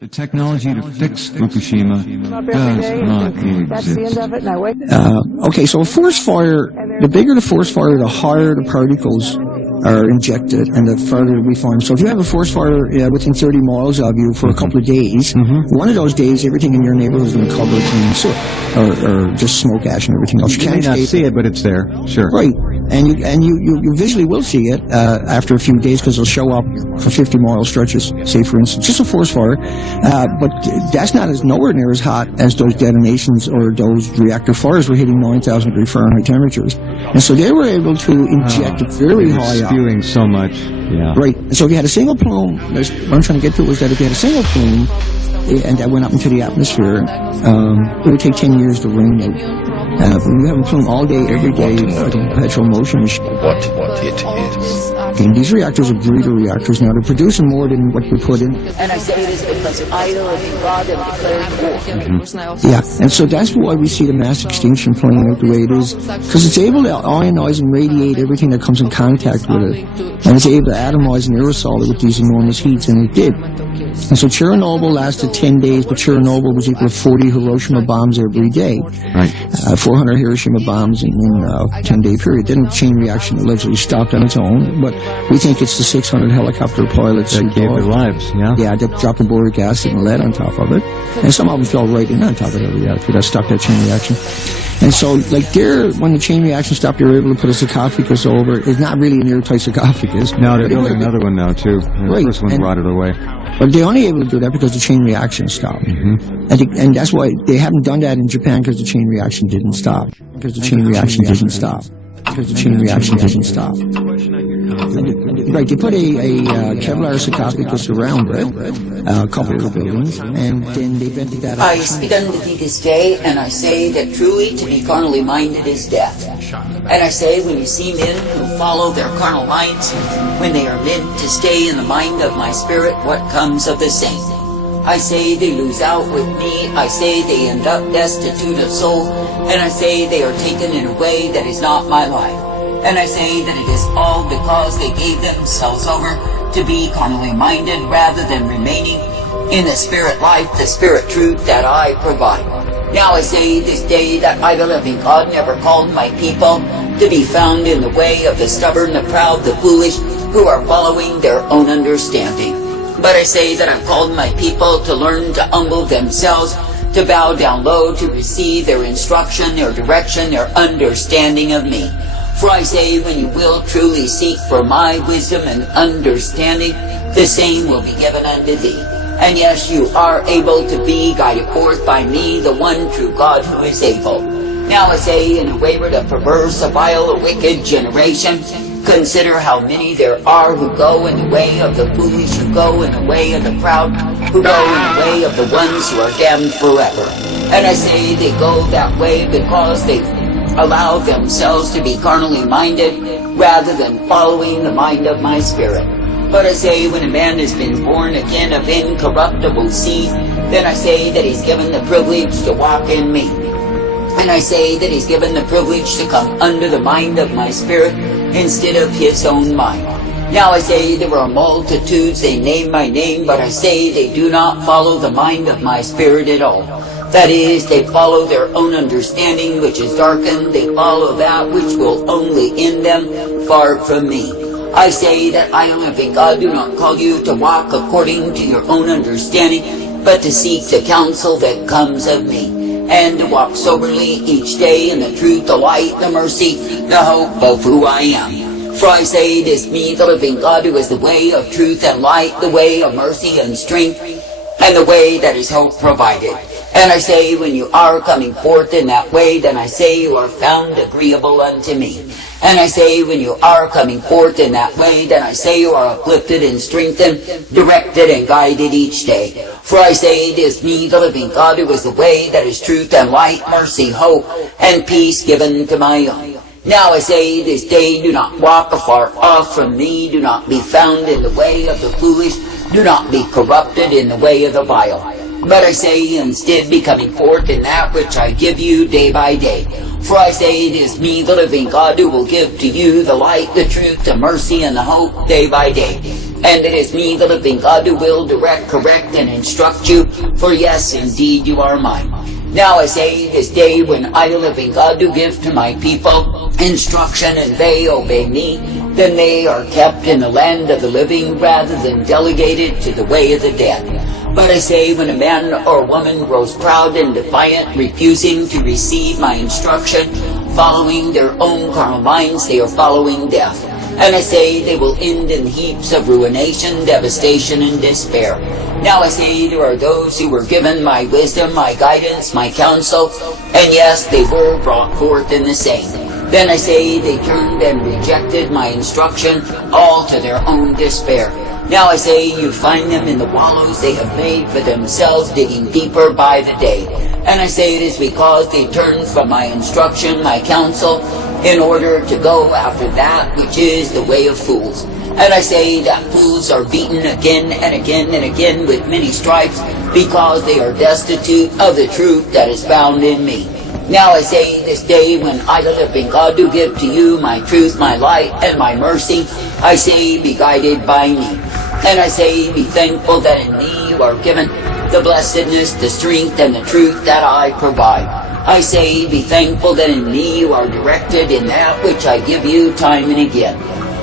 The technology to fix Fukushima does not exist. Okay, so a forest fire, the bigger the forest fire, the higher the particles are injected and the further we find. So if you have a forest fire within 30 miles of you for a couple of days, one of those days everything in your neighborhood is going to cover in soot or just smoke ash and everything else. You may not see it, but it's there. Sure. Right. And you visually will see it after a few days because it'll show up for 50-mile stretches, say, for instance, just a forest fire. But that's not nowhere near as hot as those detonations or those reactor fires were hitting 9,000 degree Fahrenheit temperatures. And so they were able to inject it very high up. Spewing so much. Yeah. Right. So if you had a single plume, what I'm trying to get to was that if you had a single plume, and that went up into the atmosphere, it would take 10 years to rain out. When you have a plume all day, every day, like a perpetual motion machine. What it is. And these reactors are breeder reactors now. They're producing more than what we put in. And I say it is because I love God and declared war. Yeah, and so that's why we see the mass extinction playing out the way it is. Because it's able to ionize and radiate everything that comes in contact with it. And it's able to atomize and aerosol it with these enormous heats, and it did. And so Chernobyl lasted 10 days, but Chernobyl was equal to 40 Hiroshima bombs every day. Right. 400 Hiroshima bombs in a 10-day period. Then the chain reaction allegedly stopped on its own, but we think it's the 600 helicopter pilots that gave their lives, yeah? Yeah, they dropped the boric acid and lead on top of it. And some of them fell right in on top of the reactor that stopped that chain reaction. And so, like, when the chain reaction stopped, they were able to put a sarcophagus over. It's not really an airtight sarcophagus. No, they're building another one now, too. The first one rotted away. But they're only able to do that because the chain reaction stopped. And that's why they haven't done that in Japan, because the chain reaction didn't stop. Because the chain reaction didn't stop. Because the chain reaction didn't stop. Right, they put a Kevlar sarcophagus around it, a couple of buildings, and then they vented that out. I speak unto thee this day, and I say that truly to be carnally minded is death. And I say, when you see men who follow their carnal minds, when they are meant to stay in the mind of my spirit, what comes of the same? I say they lose out with me, I say they end up destitute of soul, and I say they are taken in a way that is not my life. And I say that it is all because they gave themselves over to be carnally minded rather than remaining in the spirit life, the spirit truth that I provide. Now I say this day that I, the living God, never called my people to be found in the way of the stubborn, the proud, the foolish, who are following their own understanding. But I say that I've called my people to learn to humble themselves, to bow down low, to receive their instruction, their direction, their understanding of me. For I say, when you will truly seek for my wisdom and understanding, the same will be given unto thee. And yes, you are able to be guided forth by me, the one true God who is able. Now I say, in a wayward, a perverse, a vile, a wicked generation, consider how many there are who go in the way of the foolish, who go in the way of the proud, who go in the way of the ones who are damned forever. And I say they go that way because they allow themselves to be carnally minded rather than following the mind of my spirit. But I say, when a man has been born again of incorruptible seed, then I say that he's given the privilege to walk in me. And I say that he's given the privilege to come under the mind of my spirit instead of his own mind. Now I say there are multitudes, they name my name, but I say they do not follow the mind of my spirit at all. That is, they follow their own understanding, which is darkened. They follow that which will only end them far from me. I say that I, the living God, do not call you to walk according to your own understanding, but to seek the counsel that comes of me, and to walk soberly each day in the truth, the light, the mercy, the hope of who I am. For I say it is me, the living God, who is the way of truth and light, the way of mercy and strength, and the way that is hope provided. And I say, when you are coming forth in that way, then I say you are found agreeable unto me. And I say, when you are coming forth in that way, then I say you are uplifted and strengthened, directed and guided each day. For I say it is me, the living God, who is the way that is truth and light, mercy, hope, and peace given to my own. Now I say this day, do not walk afar off from me, do not be found in the way of the foolish, do not be corrupted in the way of the vile. But I say, instead, be coming forth in that which I give you day by day. For I say it is me, the living God, who will give to you the light, the truth, the mercy, and the hope day by day. And it is me, the living God, who will direct, correct, and instruct you, for yes, indeed, you are mine. Now I say this day, when I, the living God, do give to my people instruction and they obey me, then they are kept in the land of the living rather than delegated to the way of the dead. But I say, when a man or woman grows proud and defiant, refusing to receive my instruction, following their own carnal minds, they are following death. And I say they will end in heaps of ruination, devastation, and despair. Now I say there are those who were given my wisdom, my guidance, my counsel, and yes, they were brought forth in the same. Then I say they turned and rejected my instruction, all to their own despair. Now I say you find them in the wallows they have made for themselves, digging deeper by the day. And I say it is because they turned from my instruction, my counsel, in order to go after that which is the way of fools. And I say that fools are beaten again and again and again with many stripes, because they are destitute of the truth that is found in me. Now I say this day, when I, the living God, do give to you my truth, my light, and my mercy, I say be guided by me. And I say be thankful that in me you are given the blessedness, the strength, and the truth that I provide. I say be thankful that in me you are directed in that which I give you time and again.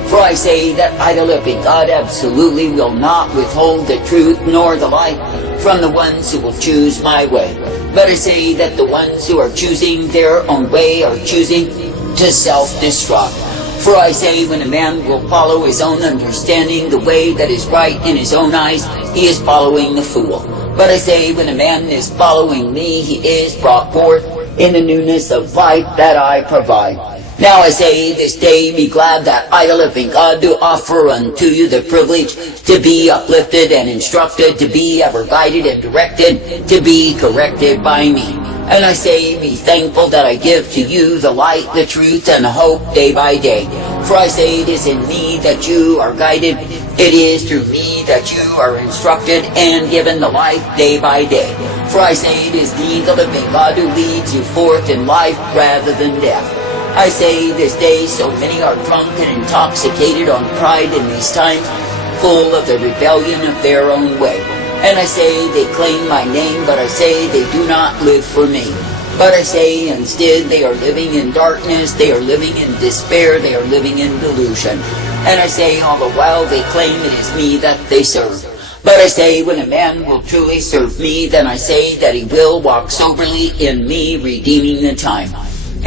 For I say that I, the living God, absolutely will not withhold the truth nor the light from the ones who will choose my way. But I say that the ones who are choosing their own way are choosing to self-destruct. For I say, when a man will follow his own understanding, the way that is right in his own eyes, he is following the fool. But I say, when a man is following me, he is brought forth in the newness of life that I provide. Now I say this day, be glad that I, the living God, do offer unto you the privilege to be uplifted and instructed, to be ever guided and directed, to be corrected by me. And I say, be thankful that I give to you the light, the truth, and the hope day by day. For I say it is in me that you are guided, it is through me that you are instructed and given the life day by day. For I say it is me, the living God, who leads you forth in life rather than death. I say this day, so many are drunk and intoxicated on pride in these times, full of the rebellion of their own way. And I say they claim my name, but I say they do not live for me. But I say instead they are living in darkness, they are living in despair, they are living in delusion. And I say all the while they claim it is me that they serve. But I say when a man will truly serve me, then I say that he will walk soberly in me, redeeming the time.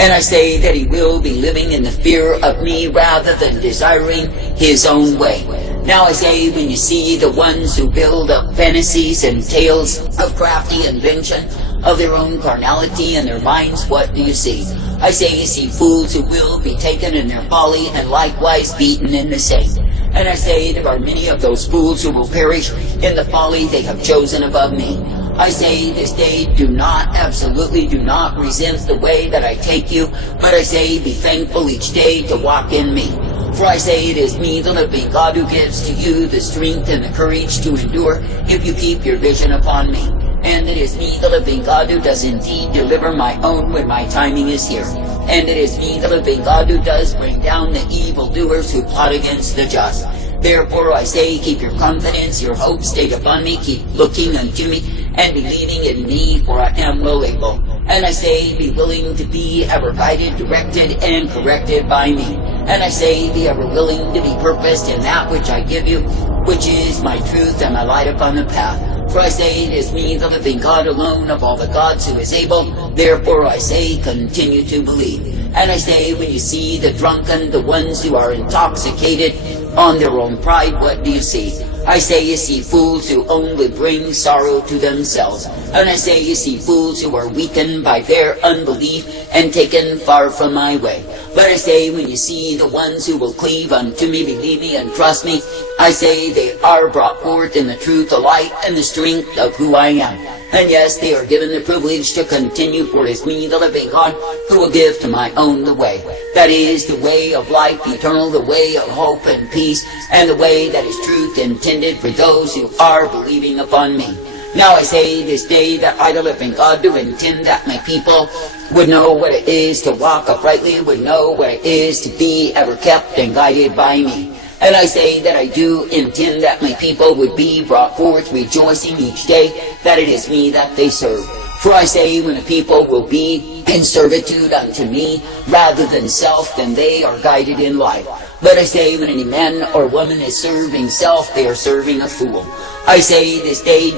And I say that he will be living in the fear of me rather than desiring his own way. Now I say, when you see the ones who build up fantasies and tales of crafty invention of their own carnality in their minds, what do you see? I say you see fools who will be taken in their folly and likewise beaten in the same. And I say there are many of those fools who will perish in the folly they have chosen above me. I say this day, absolutely do not resent the way that I take you, but I say be thankful each day to walk in me. For I say it is me, the living God, who gives to you the strength and the courage to endure if you keep your vision upon me. And it is me, the living God, who does indeed deliver my own when my timing is here. And it is me, the living God, who does bring down the evildoers who plot against the just. Therefore I say, keep your confidence, your hope stayed upon me, keep looking unto me, and believing in me, for I am well able. And I say, be willing to be ever guided, directed, and corrected by me. And I say, be ever willing to be purposed in that which I give you, which is my truth and my light upon the path. For I say, it is me, the living God alone of all the gods, who is able. Therefore I say, continue to believe. And I say, when you see the drunken, the ones who are intoxicated on their own pride, what do you see? I say you see fools who only bring sorrow to themselves. And I say you see fools who are weakened by their unbelief and taken far from my way. But I say when you see the ones who will cleave unto me, believe me, and trust me, I say they are brought forth in the truth, the light, and the strength of who I am. And yes, they are given the privilege to continue, for it is me, the living God, who will give to my own the way. That is the way of life eternal, the way of hope and peace, and the way that is truth intended for those who are believing upon me. Now I say this day that I, the living God, do intend that my people would know what it is to walk uprightly, would know what it is to be ever kept and guided by me. And I say that I do intend that my people would be brought forth rejoicing each day that it is me that they serve. For I say, when the people will be in servitude unto me rather than self, then they are guided in life. But I say, when any man or woman is serving self, they are serving a fool. I say this day,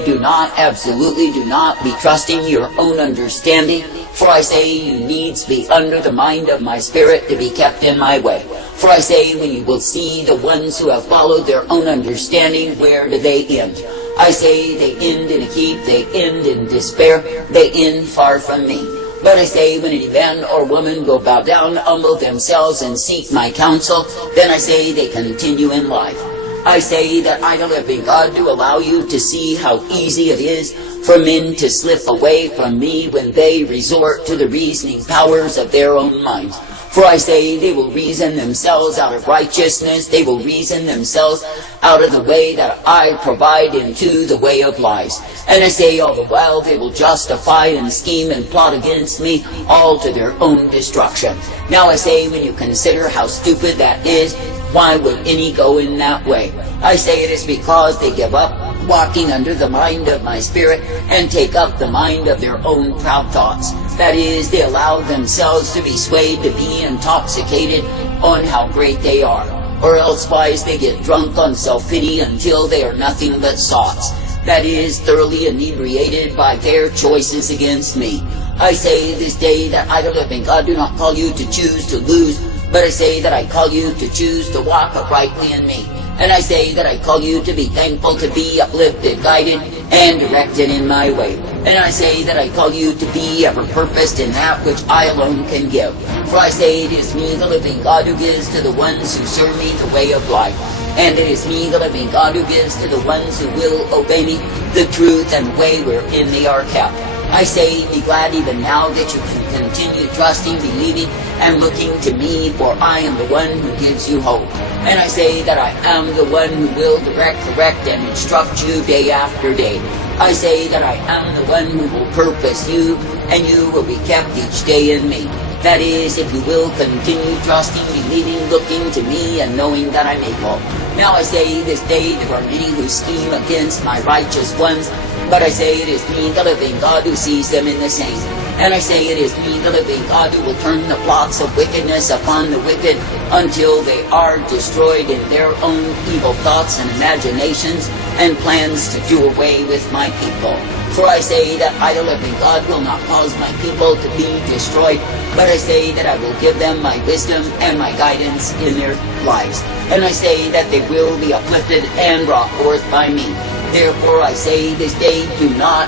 absolutely do not be trusting your own understanding. For I say, you needs be under the mind of my spirit to be kept in my way. For I say, when you will see the ones who have followed their own understanding, where do they end? I say, they end in a heap, they end in despair, they end far from me. But I say, when any man or woman will bow down, humble themselves, and seek my counsel, then I say they continue in life. I say that I don't have been God to allow you to see how easy it is for men to slip away from me when they resort to the reasoning powers of their own minds. For I say they will reason themselves out of righteousness, they will reason themselves out of the way that I provide into the way of lies. And I say all the while they will justify and scheme and plot against me, all to their own destruction. Now I say, when you consider how stupid that is, why would any go in that way? I say it is because they give up walking under the mind of my spirit and take up the mind of their own proud thoughts. That is, they allow themselves to be swayed, to be intoxicated on how great they are. Or elsewise they get drunk on self-pity until they are nothing but sots. That is, thoroughly inebriated by their choices against me. I say this day that I, the living God, do not call you to choose to lose, but I say that I call you to choose to walk uprightly in me. And I say that I call you to be thankful, to be uplifted, guided, and directed in my way. And I say that I call you to be ever purposed in that which I alone can give. For I say it is me, the living God, who gives to the ones who serve me the way of life. And it is me, the living God, who gives to the ones who will obey me the truth and the way wherein they are kept. I say, be glad even now that you can continue trusting, believing, and looking to me, for I am the one who gives you hope. And I say that I am the one who will direct, correct, and instruct you day after day. I say that I am the one who will purpose you, and you will be kept each day in me. That is, if you will continue trusting, believing, looking to me, and knowing that I'm able. Now I say this day there are many who scheme against my righteous ones, but I say it is me, the living God, who sees them in the same. And I say it is me, the living God, who will turn the plots of wickedness upon the wicked until they are destroyed in their own evil thoughts and imaginations and plans to do away with my people. For I say that I, the living God, will not cause my people to be destroyed, but I say that I will give them my wisdom and my guidance in their lives. And I say that they will be uplifted and brought forth by me. Therefore I say this day,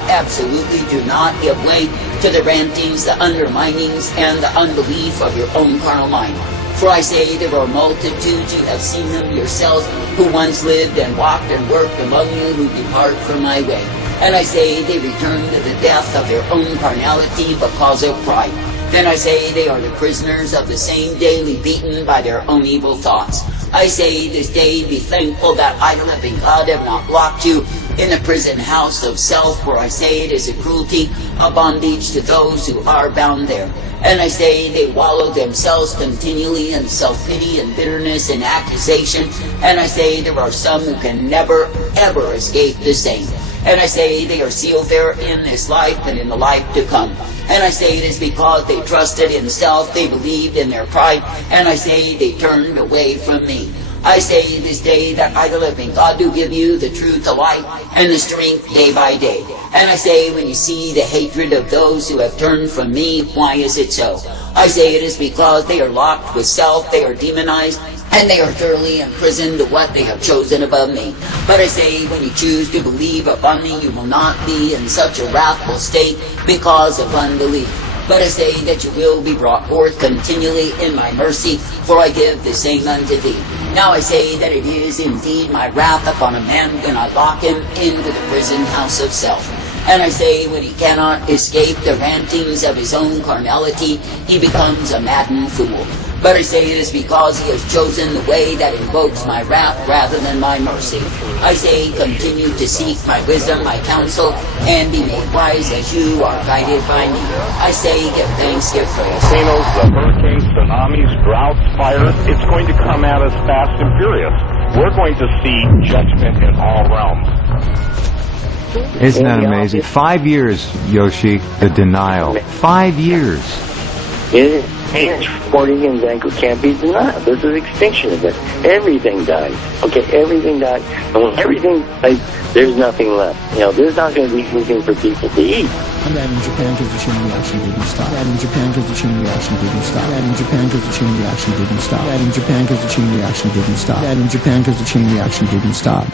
absolutely do not give way to the rantings, the underminings, and the unbelief of your own carnal mind. For I say there are multitudes, you have seen them yourselves, who once lived and walked and worked among you, who depart from my way. And I say they return to the death of their own carnality because of pride. Then I say they are the prisoners of the same, daily beaten by their own evil thoughts. I say this day, be thankful that I, the living God, have not locked you in the prison house of self, for I say it is a cruelty, a bondage to those who are bound there. And I say they wallow themselves continually in self-pity and bitterness and accusation. And I say there are some who can never, ever escape the same. And I say they are sealed there in this life and in the life to come. And I say it is because they trusted in self, they believed in their pride, and I say they turned away from me. I say this day that I, the living God, do give you the truth, the light, and the strength day by day. And I say, when you see the hatred of those who have turned from me, why is it so? I say it is because they are locked with self, they are demonized, and they are thoroughly imprisoned to what they have chosen above me. But I say, when you choose to believe upon me, you will not be in such a wrathful state because of unbelief. But I say that you will be brought forth continually in my mercy, for I give the same unto thee. Now I say that it is indeed my wrath upon a man when I lock him into the prison house of self. And I say, when he cannot escape the rantings of his own carnality, he becomes a maddened fool. But I say it is because he has chosen the way that invokes my wrath rather than my mercy. I say, continue to seek my wisdom, my counsel, and be made wise as you are guided by me. I say, give thanks, give praise. Volcanoes, the hurricanes, tsunamis, droughts, fires, it's going to come at us fast and furious. we're going to see judgment in all realms. Isn't that amazing? 5 years, Yoshi, the denial. 5 years. Puerto Ricans can't be denied. There's an extinction event. Everything dies. Okay, everything dies. And when everything dies, there's nothing left. You know, there's not going to be anything for people to eat. And that in Japan because the chain reaction didn't stop. That in Japan because the chain reaction didn't stop. That in Japan because the chain reaction didn't stop. That in Japan because the chain reaction didn't stop. That in Japan because the chain reaction didn't stop.